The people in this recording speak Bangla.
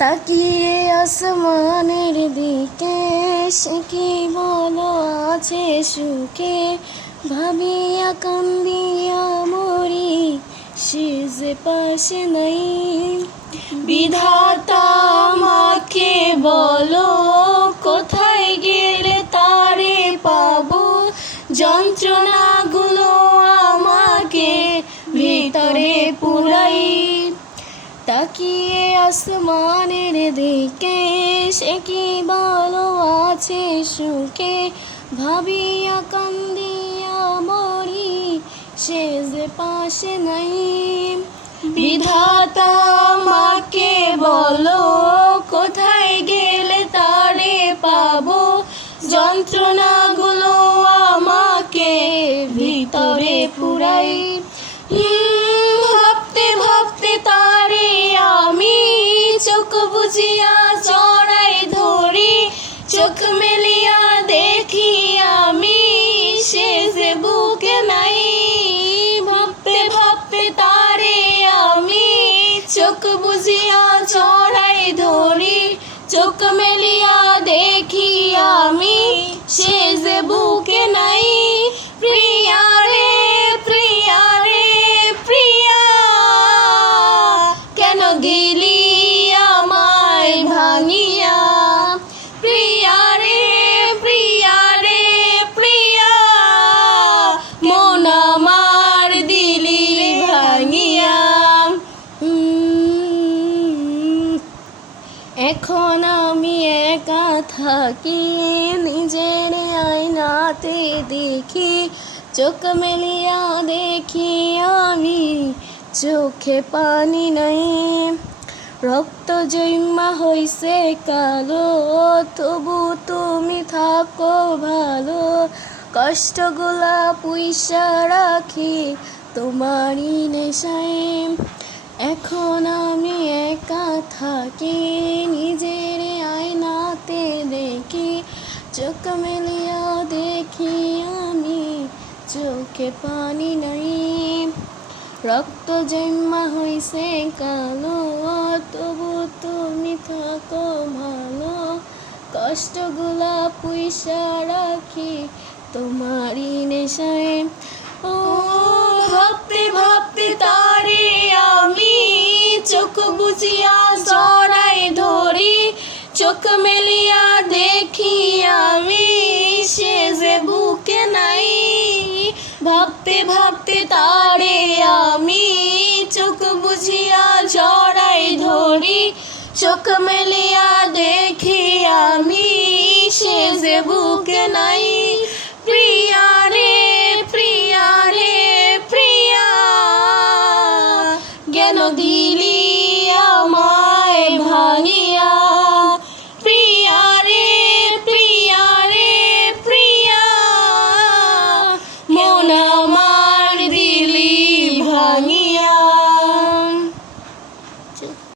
তাকিয়ে আসমানের দিকে, সে কি বলো আছে সুখে, ভাবিয়া কান্দিয়া মরি, সে যে পাশে নাই। বিধাতা আমাকে বলো, কোথায় গেলে তারে পাবো, যন্ত্রণাগুলো আমাকে ভিতরে পুরাই। তাকিয়ে আসমানের দিকে, সে কি বলো আছে সুখে, ভাবিয়া কান্দিয়া মরি, সে যে পাশে নাই। বিধাতা আমাকে বলো, কোথায় গেলে তারে পাবো, যন্ত্রণাগুলো আমাকে ভিতরে পুরাই। ভাবতে ভাবতে তারে আমি চোখ বুজিয়া জড়াই ধরি, চোখ মেলিয়া দেখি আমি, সে যে বুকে নাই। ভাবতে ভাবতে তারে আমি চোখ বুজিয়া জড়াই ধরি, চোখ মেলিয়া দেখি আমি, সে যে বুকে নাই। প্রিয়া রে প্রিয়া রে প্রিয়া, কেন গেলি আমায় ভাঙিয়া। প্রিয়া রে প্রিয়া রে প্রিয়া, মন আমার দিলি ভাঙিয়া। এখন আমি একা থাকি, নিজের আয়নাতে দেখি, চোখ মেলিয়া দেখি আমি, চোখে পানি নাই। রক্ত জন্মা হইছে কালো, তবু তুমি থাকো ভালো, কষ্টগুলা পুইসা রাখি তোমারই নেশায়। এখন আমি একা থাকি, নিজের আয়নাতে দেখি, চোখ মেলিয়া দেখি আমি, চোখে পানি নাই। রক্ত জন্মা হইছে কালো, তবু তুমি থাকো ভালো, কষ্টগুলা পুইসা রাখি তোমারই নেশায়। ও ভাবতে ভাবতে তারে আমি চোখ বুজিয়া জড়াই ধরি, চোখ মেলিয়া দেখি আমি, সে যে বুকে নাই। ভাবতে ভাবতে তারে আমি চোখ বুজিয়া জড়াই ধরি, চোখ মেলিয়া দেখি আমি, সে যে বুকে নাই।